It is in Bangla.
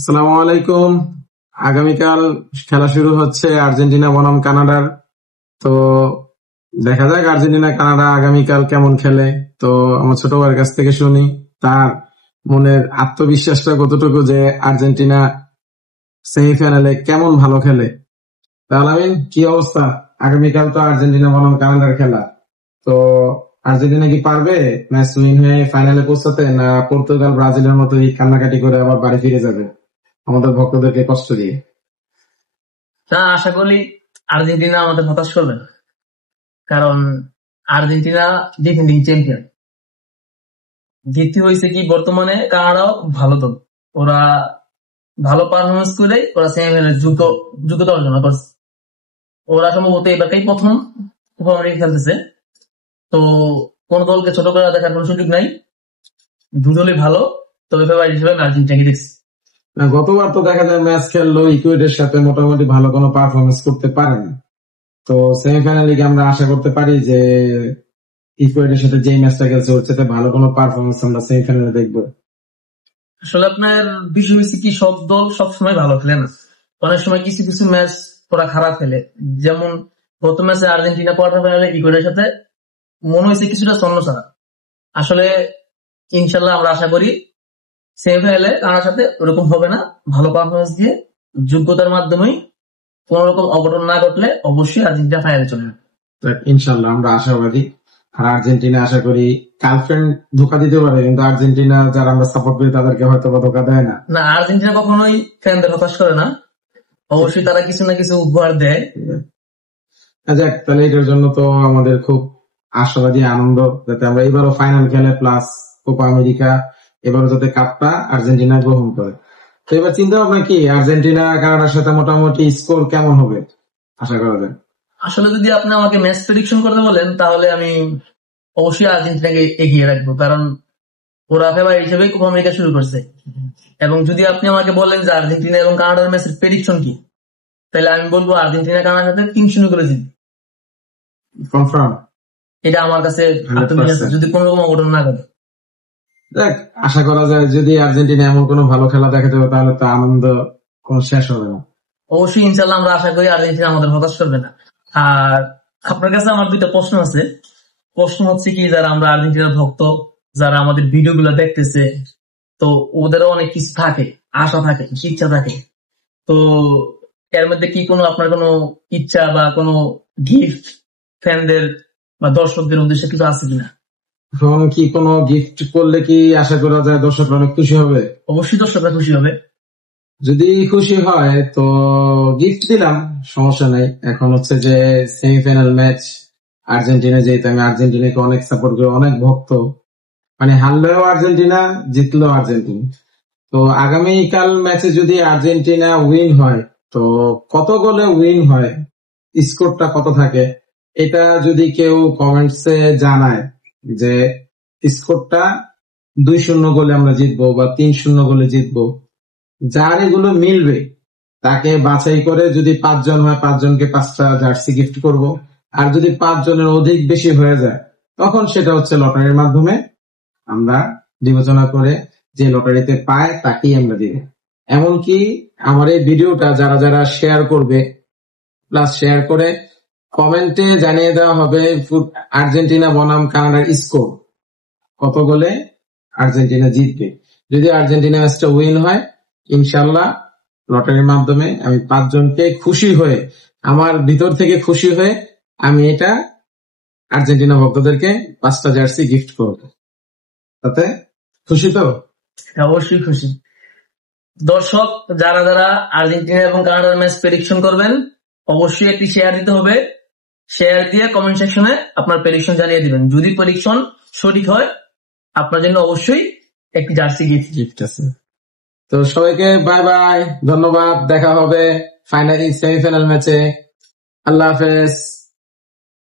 আসসালামু আলাইকুম। আগামীকাল খেলা শুরু হচ্ছে আর্জেন্টিনা বনাম কানাডার। তো দেখা যাক আর্জেন্টিনা কানাডা আগামীকাল কেমন খেলে। তো আমার ছোট ভাইয়ের কাছ থেকে শুনি তার মনের আত্মবিশ্বাসটা কতটুকু যে আর্জেন্টিনা সেমিফাইনালে কেমন ভালো খেলে। তাহলে আমি কি অবস্থা? আগামীকাল তো আর্জেন্টিনা বনাম কানাডার খেলা। তো আর্জেন্টিনা কি পারবে ম্যাচ উইন হয়ে ফাইনালে পৌঁছাতে, না পর্তুগাল ব্রাজিলের মতো কান্নাকাটি করে আবার বাড়ি ফিরে যাবে আমাদের ভক্তদেরকে কষ্ট দিয়ে? না, আশা করি আর্জেন্টিনা আমাদের হতাশ করবে না। কারণ আর্জেন্টিনা ডিফেন্ডিং চ্যাম্পিয়ন। দ্বিতীয় হয়েছে কি, বর্তমানে কানাডাও ভালো দল। ওরা ভালো পারফরমেন্স করে ওরা সেমিফাইনালে যোগ্যতা অর্জন করছে। ওরা সম্ভবত এবারটাই প্রথম কোপা আমেরিকা খেলতেছে। তো কোন দলকে ছোট করে দেখার কোন সুযোগ নাই। দুদলই ভালো, তবে ফেভারিট হিসেবে আমি আর্জেন্টিনাকে দেখছি। না, গতবার তো দেখা যায় ম্যাচ খেললো ইকুয়েডের সাথে, মোটামুটি ভালো কোনো পারফরমেন্স করতে পারেনি। তো সেমিফাইনালে কি আমরা আশা করতে পারি যে ইকুয়েডের সাথে যে ম্যাচটা খেলছে ওর সাথে ভালো কোনো পারফরমেন্স আমরা সেমিফাইনালে দেখবো? আসলে আপনার বিষয় হচ্ছে কি, সব দল সবসময় ভালো খেলে না। অনেক সময় কিছু কিছু ম্যাচ ওরা খারাপ খেলে। যেমন গত ম্যাচে আর্জেন্টিনা কোয়ার্টার ফাইনালে ইকুয়েডের সাথে মনে হয়েছে কিছুটা ছন্ন ছাড়া। আসলে ইনশাল্লাহ আমরা আশা করি সেমিফাইনালে কানাডার সাথে ওরকম হবে না। ভালো পারফরমেন্স দিয়ে যোগ্যতার মাধ্যমেই কোন রকম অঘটন না ঘটলে অবশ্যই আর্জেন্টিনা ফাইনালে চলে যাবে। ইনশাল্লাহ আমরা আশাবাদী। আর আর্জেন্টিনা আশা করি গার্লফ্রেন্ড ধোকা দিতে পারে, কিন্তু আর্জেন্টিনা যারা আমরা সাপোর্ট করি তাদেরকে হয়তো ধোকা দেয় না। না, আর্জেন্টিনা কখনোই ফ্যানদের হতাশ করে না। অবশ্যই তারা কিছু না কিছু উপহার দেয়। যাক, তাহলে এটার জন্য তো আমাদের খুব আশাবাদী, আনন্দ যাতে আমরা এবারও ফাইনাল খেলে প্লাস কোপা আমেরিকা এবারও যাতে কাপটা আর্জেন্টিনা গ্রহণ করে। তো এবার চিন্তা ভাবনা কি, আর্জেন্টিনা কানাডার সাথে মোটামুটি স্কোর কেমন হবে আশা করা যায়? আসলে যদি আপনি আমাকে ম্যাচ প্রেডিকশন করতে বলেন, তাহলে আমি অবশ্যই আর্জেন্টিনাকে এগিয়ে রাখবো। কারণ ওরা ফেভারিট হিসেবে কোপা আমেরিকা শুরু করছে। এবং যদি আপনি আমাকে বলেন যে আর্জেন্টিনা এবং কানাডার ম্যাচের প্রেডিকশন কি, তাহলে আমি বলবো আর্জেন্টিনা কানাডার সাথে 3-0 করে জিতবে। কনফার্ম? এটা আমার কাছে আত্মবিশ্বাস, যদি কোনো রকম অঘটন না ঘটে। দেখ, আশা করা যায় যদি আর্জেন্টিনা এমন কোনো ভালো খেলা দেখাতে হবে তাহলে তো আনন্দ কোনো শেষ হবে না। অবশ্যই ইনশাল্লাহ আমরা আশা করি আর্জেন্টিনা আমাদের হতাশ করবে না। আর আপনার কাছে আমার দুইটা প্রশ্ন আছে। প্রশ্ন হচ্ছে কি, যারা আমরা আর্জেন্টিনার ভক্ত, যারা আমাদের ভিডিও গুলো দেখতেছে, তো ওদেরও অনেক কিছু থাকে, আশা থাকে, ইচ্ছা থাকে। তো এর মধ্যে কি কোনো আপনার কোনো ইচ্ছা বা কোনো গিফট ফ্যানদের বা দর্শকদের উদ্দেশ্যে কিছু আছে কিনা? এখন কি কোনো গিফট করলে কি আশা করা যায় দর্শকরা অনেক খুশি হবে? অবশ্যই দর্শকরা খুশি হবে। যদি খুশি হয় তো গিফট দিলাম, সমস্যা নাই। এখন হচ্ছে যে সেমিফাইনাল ম্যাচ, আর্জেন্টিনা, যেহেতু আমি আর্জেন্টিনাকে অনেক সাপোর্ট করি, অনেক ভক্ত, মানে হারলেও আর্জেন্টিনা, জিতলেও আর্জেন্টিনা। তো আগামীকাল ম্যাচে যদি আর্জেন্টিনা উইন হয় তো কত গোলে উইন হয়, স্কোরটা কত থাকে, এটা যদি কেউ কমেন্টসে জানায় যে স্কোরটা 2-0 গোলে আমরা জিতবো বা 3-0 গোলে জিতবো, যার এগুলো মিলবে তাকে বাছাই করে, যদি 5 জন হয় 5 জনকে 5টা জার্সি গিফট করব। আর যদি 5 জনের অধিক বেশি হয়ে যায় তখন সেটা হচ্ছে লটারির মাধ্যমে আমরা বিবেচনা করে যে লটারিতে পায় তাকেই আমরা দিব। এমনকি আমার এই ভিডিওটা যারা যারা শেয়ার করবে প্লাস শেয়ার করে কমেন্টে জানিয়ে দেওয়া হবে আর্জেন্টিনা বনাম কানাডার স্কোর কত গোলে আর্জেন্টিনা জিতবে। যদি আর্জেন্টিনা ম্যাচটা উইন হয়, ইনশাল্লাহ লটারির মাধ্যমে আমি 5 জনকে খুশি হয়ে, আমার ভিতর থেকে খুশি হয়ে আমি এটা আর্জেন্টিনা ভক্তদেরকে 5টা জার্সি গিফট করবো। তাতে খুশি তো? অবশ্যই খুশি। দর্শক যারা যারা আর্জেন্টিনা এবং কানাডার ম্যাচ প্রেডিকশন করবেন, অবশ্যই একটি শেয়ার দিতে হবে। শেয়ার দিয়ে কমেন্ট সেকশনে আপনার প্রেডিকশন জানিয়ে দিবেন। যদি প্রেডিকশন সঠিক হয়, আপনার জন্য অবশ্যই একটি জার্সি গিফট আছে। তো সবাইকে বাই বাই, ধন্যবাদ, দেখা হবে ফাইনালি সেমিফাইনাল ম্যাচে। আল্লাহ হাফেজ।